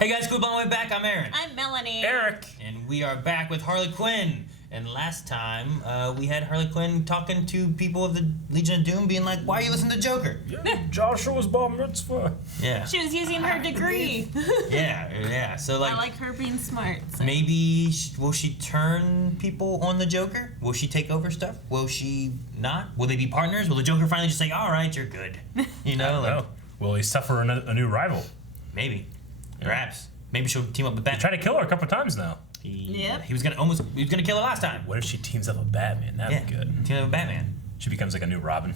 Hey guys, cool on the way back. I'm Aaron. I'm Melanie. Eric. And we are back with Harley Quinn. And last time, we had Harley Quinn talking to people of the Legion of Doom, being like, "Why are you listening to Joker?" Yeah, Joshua's bar mitzvah. Yeah. She was using her degree. Yeah. So I like her being smart. So. maybe will she turn people on the Joker? Will she take over stuff? Will she not? Will they be partners? Will the Joker finally just say, "All right, you're good"? You know, I don't know. Will he suffer a new rival? Maybe. Perhaps. Maybe she'll team up with Batman. He tried to kill her a couple times now. Yep. He was gonna kill her last time. What if she teams up with Batman? That'd be good. Team up with Batman. She becomes like a new Robin.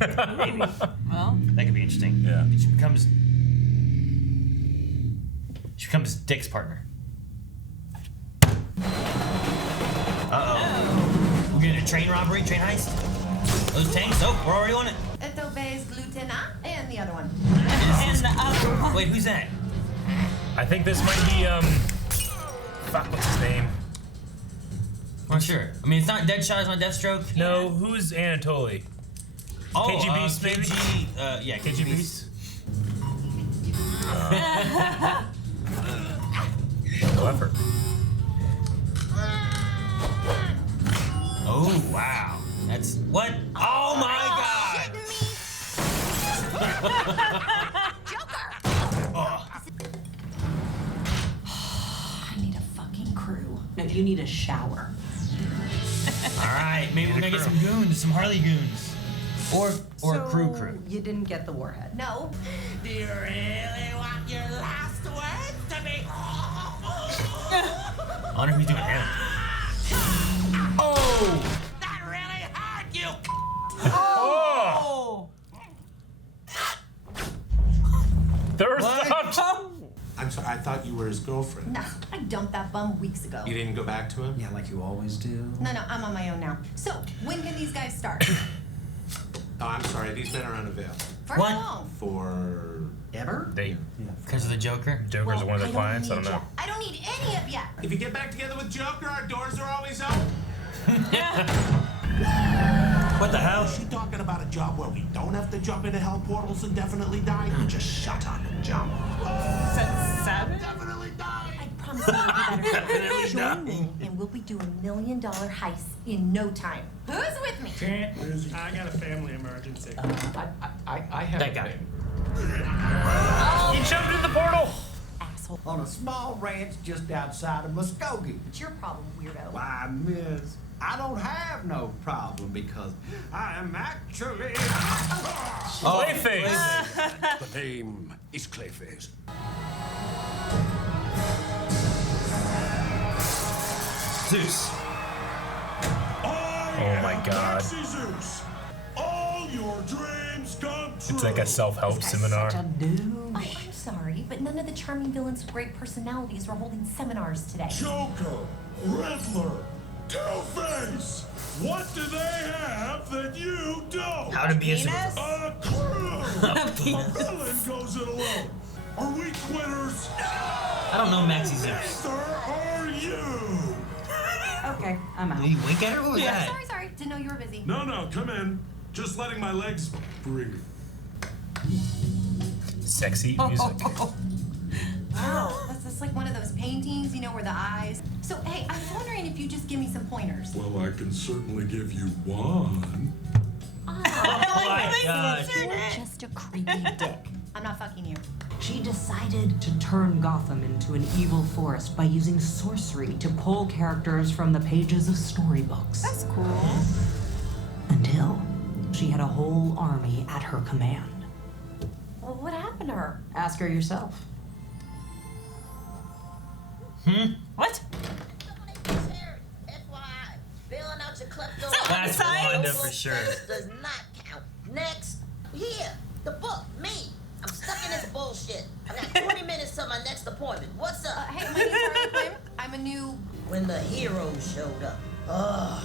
Maybe. Well. That could be interesting. Yeah. She becomes Dick's partner. Uh-oh. We're getting a train robbery, train heist. Those tanks, we're already on it. It obeys Lieutenant and the other one. And the other one. Wait, who's that? I think this might be, fuck, what's his name? I'm not sure. I mean, it's not Deadshot, it's not Deathstroke. No, who's Anatoly? Oh, KG Beast, maybe? Yeah, KG Beast? Clever. Oh, wow. That's, what? Oh my god! Joker! Oh. I need a fucking crew. No, you need a shower. Alright, maybe we're gonna get some goons, some Harley goons. Or crew. You didn't get the warhead. No. Do you really want your last words to be? I wonder who's doing him. Oh! That really hurt you. Oh! Third stopped. I'm sorry, I thought you were his girlfriend. No, I dumped that bum weeks ago. You didn't go back to him? Yeah, like you always do. No, I'm on my own now. So, when can these guys start? Oh, I'm sorry, these men are unavailable. For What? how long? For... Ever? Because of the Joker? Joker's one of their clients? I don't know. I don't need any of ya. If you get back together with Joker, our doors are always open. What the hell? Is she talking about a job where we don't have to jump into hell portals and definitely die? Just shut up and jump. Savage? Definitely die. I promise you it'll be better. Join me, and we'll be doing $1 million heists in no time. Who's with me? I got a family emergency. I have That guy. He jumped in the portal! Asshole. On a small ranch just outside of Muskogee. It's your problem, weirdo. Why, miss, I don't have no problem because I am actually... Clayface! The name is Clayface. Zeus. Oh my god. Zeus. All your dreams come true. It's like a self-help seminar. Such a dude. Oh, I'm sorry, but none of the charming villains with great personalities were holding seminars today. Joker, Riddler, Two-Face. What do they have that you don't? How to be a Penis? A crew. A penis. A villain goes it alone. Are we quitters? I don't know Maxie Zeus. Neither are you. Okay, I'm out. Did he wink at her? What was that? Sorry. Didn't know you were busy. No, come in. Just letting my legs breathe. Sexy music. Wow, that's like one of those paintings, you know, where the eyes. So, hey, I was wondering if you just give me some pointers. Well, I can certainly give you one. Oh my gosh. You're just a creepy dick. I'm not fucking you. She decided to turn Gotham into an evil forest by using sorcery to pull characters from the pages of storybooks. That's cool. Until she had a whole army at her command. Well, what happened to her? Ask her yourself. What? That's Wanda for sure. Does not count. Next, here, the book, me. I'm stuck in this bullshit. I got 20 minutes till my next appointment. What's up? Hey, my name's Harley Quinn. I'm a new... When the heroes showed up,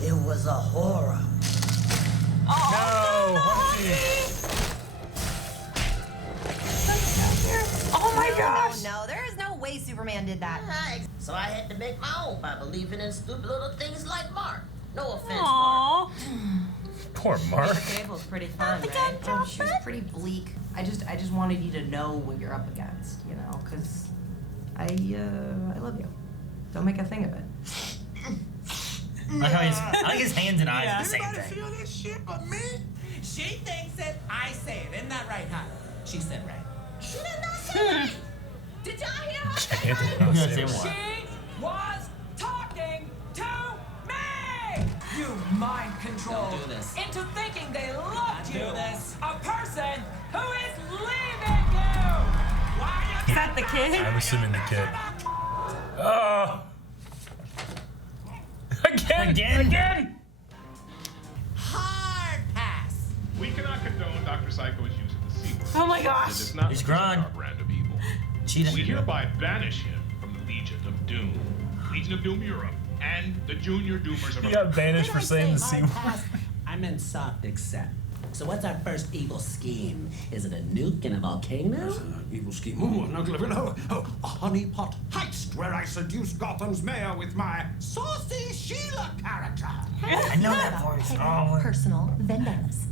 it was a horror. No! Oh my gosh! No, there is no way Superman did that. So I had to make my own by believing in stupid little things like Mark. No offense, Aww. Poor Mark. Cable's pretty fun, She was pretty bleak. I just wanted you to know what you're up against, you know, because I love you. Don't make a thing of it. I like his hands and eyes are the same Anybody thing. feel this shit but me? She thinks it, I say it. Isn't that right, huh? She said right. She did not say right. Did y'all hear her say right? I'm gonna say what? She was talking to me! You mind control Don't do this. into thinking they loved you. do this. A person who is leaving you! Why you Is that the kid? I'm assuming the kid. Oh. Again! hard pass? We cannot condone Dr. Psycho's use of the C word. Oh my It gosh. is not He's represent grown. our brand of evil. Cheetah. We hereby banish him from the Legion of Doom, Legion of Doom Europe, and the Junior Doomers of He America. got banished for saying the C word. I meant soft accept. So what's our first evil scheme? Is it a nuke in a volcano? Evil scheme. Oh, I'm not clever. No. Oh, a honeypot heist where I seduce Gotham's mayor with my saucy Sheila character. I know that voice. Oh, Personal vendettas.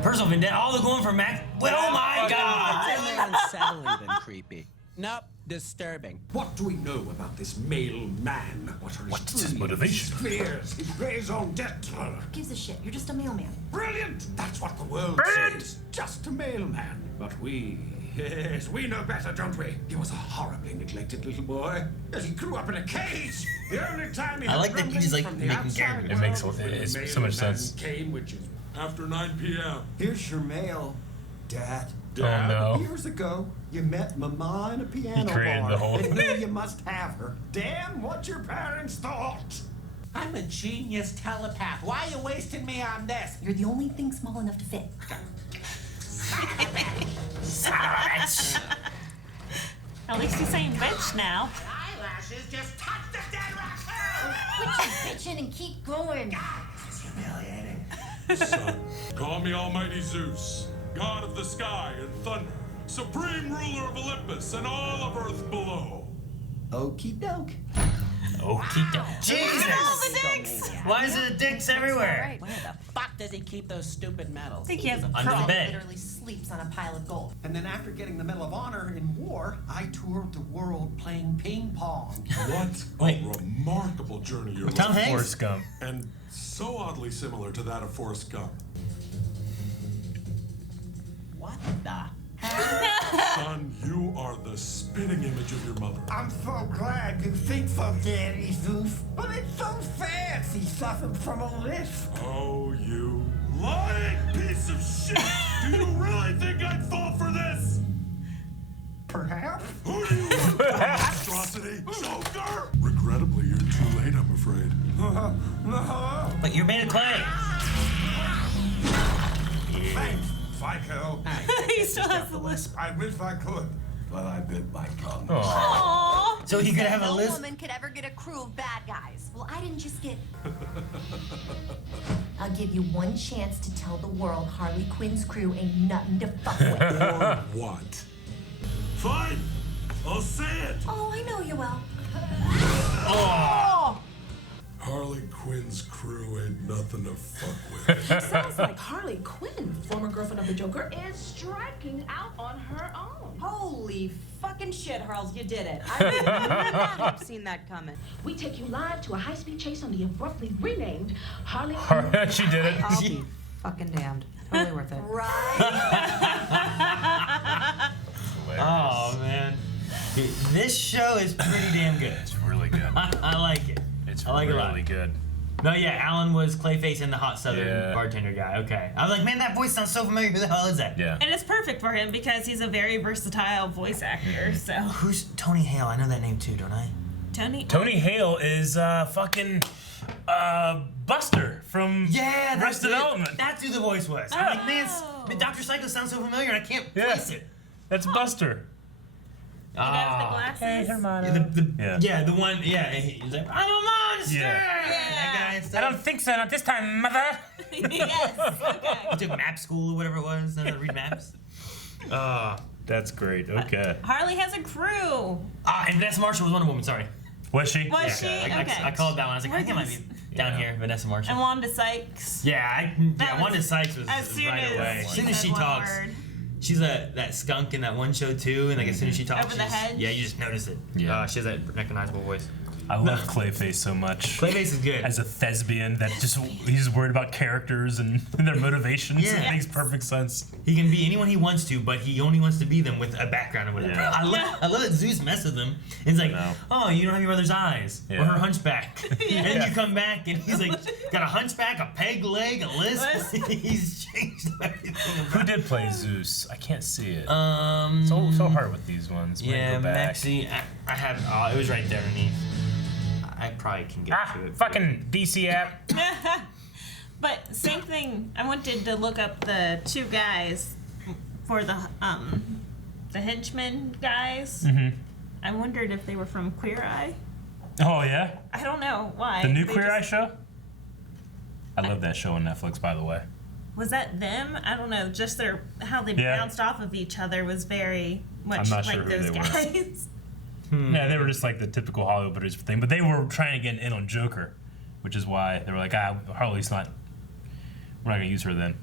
personal vendetta. Oh, they're going for Mac. Well, oh my God. It's more unsettling than creepy. Nope, disturbing. What do we know about this male man? What are his What's his dreams, motivation? his fears, his raison d'etre? Who gives a shit? You're just a mailman. Brilliant! That's what the world Brilliant! says. Just a mailman. But we, yes, we know better, don't we? He was a horribly neglected little boy. Yes, he grew up in a cage. The only time he I had like that you just, like, from the making outside characters. It makes world was when it's the so much mailman sense. Came, which is after 9 p.m. Here's your mail, Dad. Oh no. Years ago, you met Mama in a piano created bar the whole and knew thing. you must have her. Damn what your parents thought. I'm a genius telepath. Why are you wasting me on this? You're the only thing small enough to fit. At least he's saying bitch now. Eyelashes just touch the dead raccoon! Quit your bitching and keep going. It's humiliating. Son, call me Almighty Zeus, God of the sky and thunder, supreme ruler of Olympus and all of earth below. Okie doke. Jesus. Why is there dicks everywhere? Where the fuck does he keep those stupid medals? I think he has a Under the problem. bed. Literally sleeps on a pile of gold. And then after getting the Medal of Honor in war, I toured the world playing ping pong. What Wait. a remarkable journey you're Tom living. Hanks? Forrest Gump. And so oddly similar to that of Forrest Gump. What the? Son, you are the spitting image of your mother. I'm so glad you think so, Daddy Zeus. But it's so fancy suffering from a lisp. Oh, you lying piece of shit! Do you really think I'd fall for this? Perhaps? Who do you want, monstrosity? Joker? Regrettably, you're too late, I'm afraid. No. But you're made of clay. Thanks, Psycho. He still has the lisp. I wish I could, but I bit my tongue. Aww. So he could have a No list. woman could ever get a crew of bad guys. Well, I didn't just get. I'll give you one chance to tell the world Harley Quinn's crew ain't nothing to fuck with. Or what? Fine, I'll say it. Oh, I know you will. Harley Quinn's crew ain't nothing to fuck with. Sounds like Harley Quinn, former girlfriend of the Joker, is striking out on her own. Holy fucking shit, Harles, you did it. I would not have seen that coming. We take you live to a high-speed chase on the abruptly renamed Harley She did it. I'll be fucking damned. Totally worth it. Oh man, dude, this show is pretty damn good. It's really good. I like it. It's I like it a lot. really good. No, yeah, Alan was Clayface and the hot southern Yeah. bartender guy. Okay, I was like, man, that voice sounds so familiar. Who the hell is that? Yeah. And it's perfect for him because he's a very versatile voice actor. So Who's Tony Hale? I know that name too, don't I? Tony Hale is fucking Buster from that's Arrested Development. That's who the voice was. I'm like, man, Dr. Psycho sounds so familiar, and I can't place it. That's Buster. He has the glasses. Hey, Hermano. The one. Yeah, he's like, I'm a monster. That guy and I stuff. don't think so. Not this time, mother. Yes. Okay. He took map school or whatever it was. I read maps. That's great. Okay. Harley has a crew. And Vanessa Marshall was Wonder Woman. Sorry. Was she? Was she? I Okay. called that one. I was like, I think it might be down here, Vanessa Marshall. And Wanda Sykes. Yeah, That Wanda was- Sykes was as soon right as away. As soon as said she one talks, word. She's that skunk in that one show too, and like as soon as she talks, Over the hedge? yeah, you just notice it. Yeah. She has that recognizable voice. I love Clayface so much. Clayface is good. As a thespian that he's worried about characters and their motivations. Yeah. It makes perfect sense. He can be anyone he wants to, but he only wants to be them with a background or whatever. Yeah. I love that Zeus mess with him. It's like, oh, you don't have your mother's eyes or her hunchback. And then you come back and he's like, got a hunchback, a peg leg, a lisp. He's changed everything. Who did play Zeus? I can't see it. So hard with these ones. Yeah, go back. Maxie. I have. Oh, it was right there underneath. I probably can get to it. Fucking DC app. But same thing. I wanted to look up the two guys for the henchmen guys. Mm-hmm. I wondered if they were from Queer Eye. Oh yeah. I don't know why. The new They Queer Eye just- show. I love that show on Netflix, by the way. Was that them? I don't know. Just how they Yeah. bounced off of each other was very much I'm not like sure who those they were. guys. Yeah, they were just like the typical Hollywood producer thing, but they were trying to get in on Joker, which is why they were like, Harley's not. We're not gonna use her then.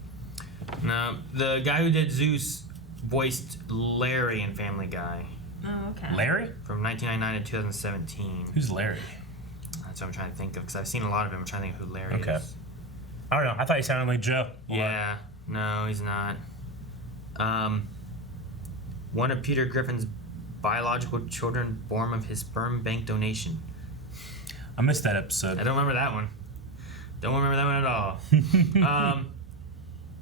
No, the guy who did Zeus voiced Larry in Family Guy. Oh, okay. Larry? From 1999 to 2017. Who's Larry? That's what I'm trying to think of, because I've seen a lot of him. I'm trying to think of who Larry Okay. is. I don't know. I thought he sounded like Joe. Yeah, no, he's not. One of Peter Griffin's biological children born of his sperm bank donation. I missed that episode. I don't remember that one. Don't remember that one at all.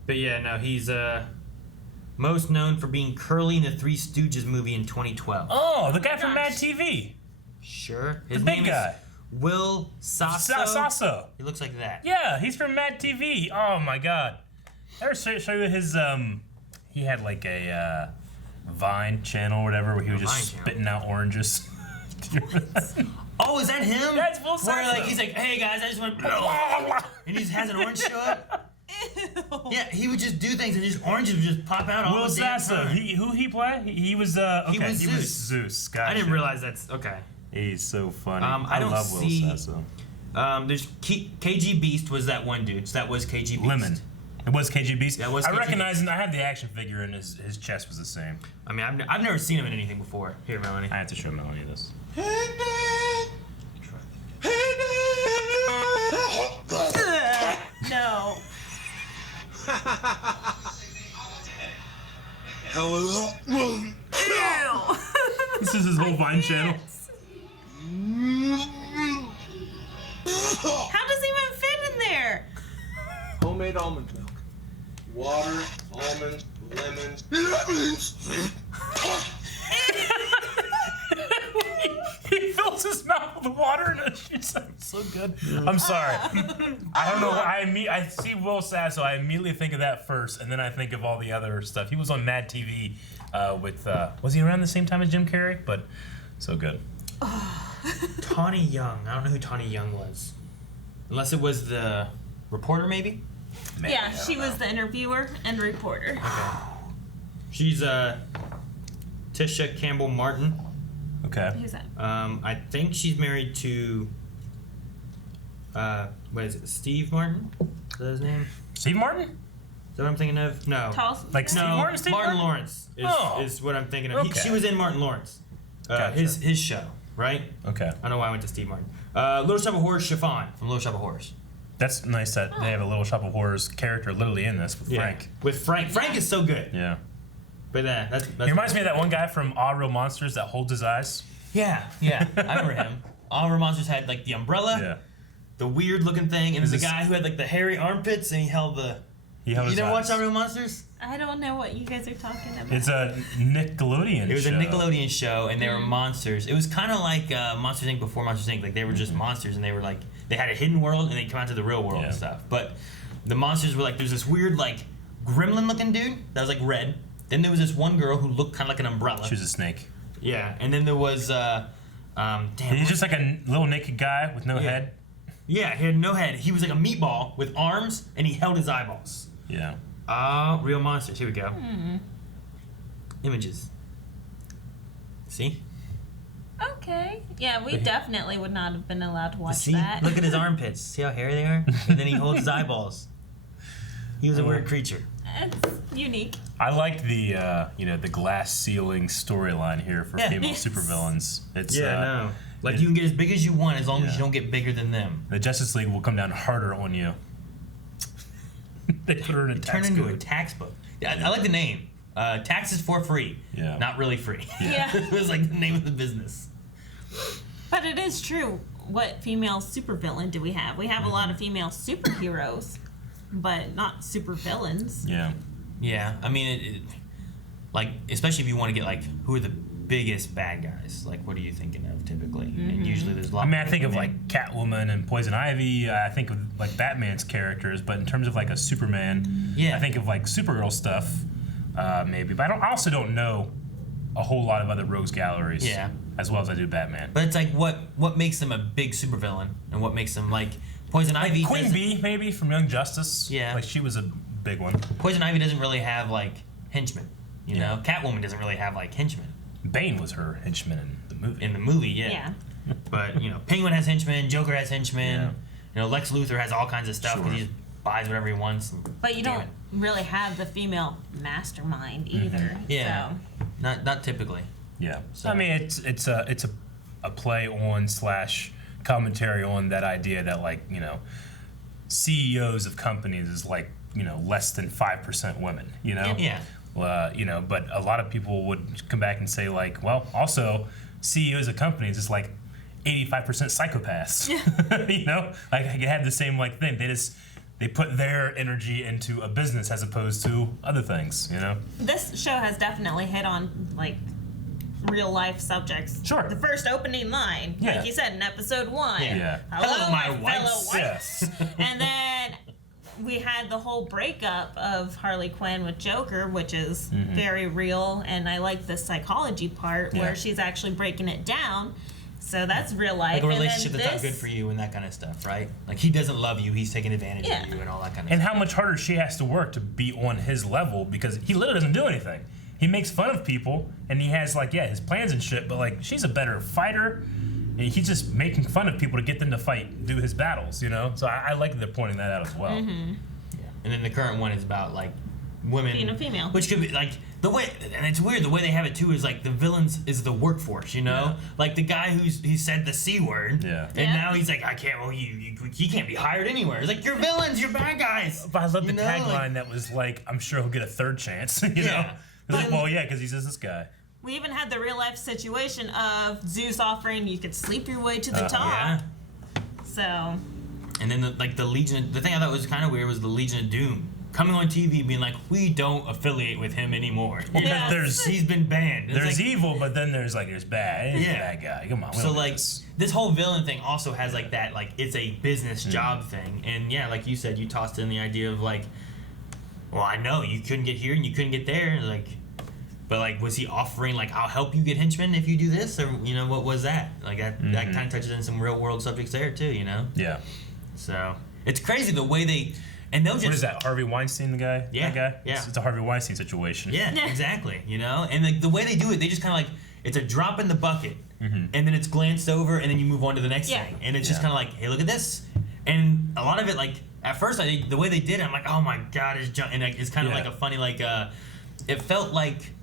But yeah, no, he's most known for being Curly in the Three Stooges movie in 2012. Oh, the guy from Mad TV. Sure. The big guy. Is Will Sasso. Sasso. He looks like that. Yeah, he's from Mad TV. Oh my God. Ever show you his he had like a Vine channel or whatever where he was just spitting out oranges. Oh, is that him? That's Will Sasso. Where like he's like, hey guys, I just want and he just has an orange show up. Yeah, he would just do things and just oranges would just pop out all Will the damn Sasso. time. Who he play? He was okay. He was Zeus. Zeus. Gotcha. I didn't realize that's okay. He's so funny. I don't love Will see. Sasso. There's KG Beast was that one dude. So that was KG Beast. Lemon. It was KG Beast. That was I KG recognize him. I had the action figure and his chest was the same. I mean, I've never seen him in anything before. Here, Melanie. I have to show Melanie this. No. Ew. This is his whole Vine channel. How does he even fit in there? Homemade almond milk. Water, almonds, lemons. He fills his mouth with water and it shoots out so good. I'm sorry. I don't know. I see Will Sasso. I immediately think of that first, and then I think of all the other stuff. He was on Mad TV with. Was he around the same time as Jim Carrey? But so good. Tawny Young. I don't know who Tawny Young was. Unless it was the reporter, maybe? Man, Yeah, she was the interviewer and reporter. Okay. She's Tisha Campbell Martin. Okay. Who's that? I think she's married to what is it? Steve Martin? Is that his name? Steve Martin? Is that what I'm thinking of? No. Like Steve no, Martin? Steve Martin Martin? Lawrence Oh. is what I'm thinking of. Okay. She was in Martin Lawrence. Gotcha. His show, right? Okay. I don't know why I went to Steve Martin. Little Shop of Horrors Chiffon from Little Shop of Horrors. That's nice that they have a Little Shop of Horrors character literally in this with Frank. With Frank. Frank is so good. Yeah. But that's He reminds me of that one guy from All Real Monsters that holds his eyes. Yeah. I remember him. Oliver Monsters had like the umbrella, the weird looking thing, and the guy who had like the hairy armpits and he held the. You never watched All Real Monsters? I don't know what you guys are talking about. It's a Nickelodeon show. It was a Nickelodeon show, and they were monsters. It was kind of like Monsters Inc. before Monsters Inc. Like they were just monsters, and they were like they had a hidden world, and they come out to the real world and stuff. But the monsters were like there's this weird like gremlin-looking dude that was like red. Then there was this one girl who looked kind of like an umbrella. She was a snake. Yeah, and then there was He's just like a little naked guy with no head. Yeah, he had no head. He was like a meatball with arms, and he held his eyeballs. Yeah. Real monsters. Here we go. Images. See? Okay. Yeah, we definitely would not have been allowed to watch See? that. Look at his armpits. See how hairy they are? And then he holds his eyeballs. He was a weird creature. It's unique. I like the the glass ceiling storyline here for female supervillains. It's no. Like, you can get as big as you want as long as you don't get bigger than them. The Justice League will come down harder on you. They put her in a tax into code. a tax book. Yeah, I like the name. Taxes for free. Yeah. Not really free. Yeah. It was like the name of the business. But it is true. What female supervillain do we have? We have a lot of female superheroes, but not supervillains. Yeah. Yeah. I mean, like, especially if you want to get, like, who are the biggest bad guys? Like, what are you thinking of typically? And usually there's a lot. I mean, I think of like Catwoman and Poison Ivy. I think of like Batman's characters, but in terms of like a Superman, I think of like Supergirl stuff, maybe. But I also don't know a whole lot of other rogues galleries. Yeah. As well as I do Batman. But it's like what makes them a big supervillain, and what makes them like Poison Ivy. Queen Bee, maybe from Young Justice. Yeah. Like she was a big one. Poison Ivy doesn't really have like henchmen. You know, Catwoman doesn't really have like henchmen. Bane was her henchman in the movie. In the movie, yeah. But Penguin has henchmen, Joker has henchmen. Yeah. Lex Luthor has all kinds of stuff because he just buys whatever he wants. But you don't really have the female mastermind either. Yeah. So. Not typically. Yeah. So I mean, it's a play on / commentary on that idea that like CEOs of companies is like less than 5% women. Yeah. But a lot of people would come back and say like, well, also CEOs of companies is like 85% psychopaths. Like I have the same like thing. They put their energy into a business as opposed to other things. This show has definitely hit on like real life subjects. Sure. The first opening line, like you said in episode 1. Yeah. Hello, my fellow whites. whites. And then we had the whole breakup of Harley Quinn with Joker, which is very real, and I like the psychology part where she's actually breaking it down. So that's real life. Like a relationship that's not good for you and that kind of stuff, right? Like he doesn't love you, he's taking advantage of you and all that kind of and stuff. how much harder she has to work to be on his level because he literally doesn't do anything. He makes fun of people and he has like his plans and shit, but like she's a better fighter. And he's just making fun of people to get them to fight, do his battles, So I like that they're pointing that out as well. Yeah. And then the current one is about like women being a female, which could be like the way, and it's weird the way they have it too is like the villains is the workforce, like the guy he said the C word, and now he's like I can't, well he can't be hired anywhere. It's like you're villains, you're bad guys. But I love the tagline that was like I'm sure he'll get a third chance, know. Like, well, because he's just this guy. We even had the real life situation of Zeus offering you could sleep your way to the top. Yeah. So. And then the Legion. The thing I thought was kind of weird was the Legion of Doom coming on TV, being like, "We don't affiliate with him anymore." Because he's been banned. It's there's like, evil, but then there's bad. He's a bad guy. Come on. So like this whole villain thing also has like that it's a business job thing, and like you said, you tossed in the idea of like, well, I know you couldn't get here and you couldn't get there, but like, was he offering like, I'll help you get henchmen if you do this, or what was that? Like that kind of touches in some real world subjects there too, Yeah. So it's crazy the way they, and they'll just. What is that? Harvey Weinstein, the guy? Yeah. That guy? Yeah. It's a Harvey Weinstein situation. Yeah, exactly. And like the way they do it, they just kind of like it's a drop in the bucket, and then it's glanced over, and then you move on to the next thing, and it's just kind of like, hey, look at this, and a lot of it like at first the way they did it, I'm like, oh my god, and it's kind of like a funny it felt like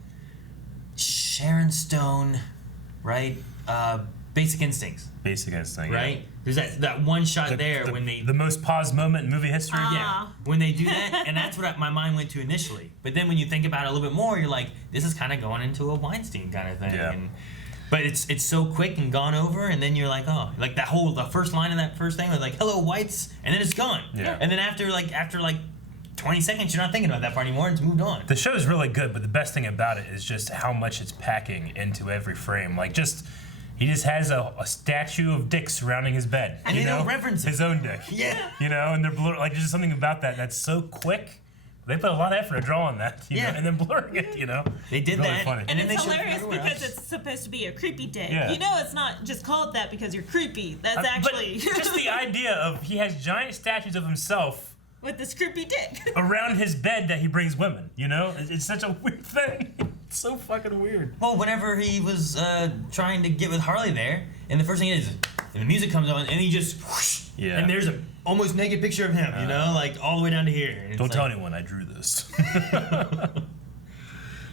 Sharon Stone, right? Basic Instincts. Basic Instinct, right? Yeah. There's that one shot when they the most paused moment in movie history. Yeah, when they do that, and that's what my mind went to initially. But then when you think about it a little bit more, you're like, this is kind of going into a Weinstein kind of thing. Yeah. But it's so quick and gone over, and then you're like, oh, like the first line in that first thing was like, hello whites, and then it's gone. Yeah. And then after 20 seconds, you're not thinking about that part anymore, and it's moved on. The show's really good, but the best thing about it is just how much it's packing into every frame. Like he just has a statue of dick surrounding his bed. And they don't reference it. His own dick. Yeah. And they're like there's just something about that that's so quick. They put a lot of effort to draw on that, you know, and then blurring it, They did really that, funny. And it's hilarious because it's supposed to be a creepy dick. Yeah. It's not just called that because you're creepy. That's actually But just the idea of he has giant statues of himself with this creepy dick around his bed that he brings women. It's such a weird thing. It's so fucking weird. Well, whenever he was trying to get with Harley there, and the first thing is, and the music comes on, and he just whoosh, Yeah. And there's a almost naked picture of him, you know, like all the way down to here. And Don't it's tell like, anyone I drew this.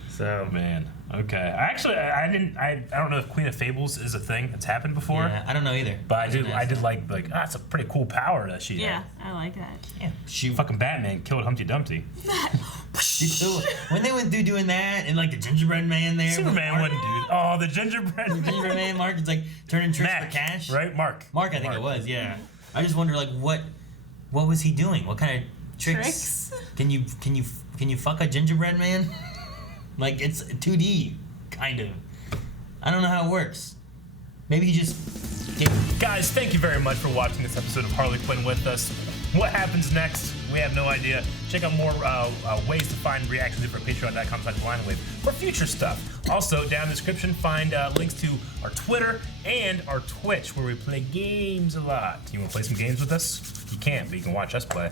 So man, okay. I don't know if Queen of Fables is a thing that's happened before. Yeah, I don't know either. But I did like it's a pretty cool power that she had. I like that. Yeah, she fucking Batman killed Humpty Dumpty. When they went through doing that and like the gingerbread man there, Superman wouldn't do. Oh, the gingerbread man. Mark is like turning tricks for cash, right? Mark, I think it was. Yeah. I just wonder like what was he doing? What kind of tricks? Can you fuck a gingerbread man? Like, it's 2D, kind of. I don't know how it works. Maybe he just... Guys, thank you very much for watching this episode of Harley Quinn with us. What happens next? We have no idea. Check out more ways to find reactions over at patreon.com/blindwave for future stuff. Also, down in the description, find links to our Twitter and our Twitch, where we play games a lot. You want to play some games with us? You can't, but you can watch us play.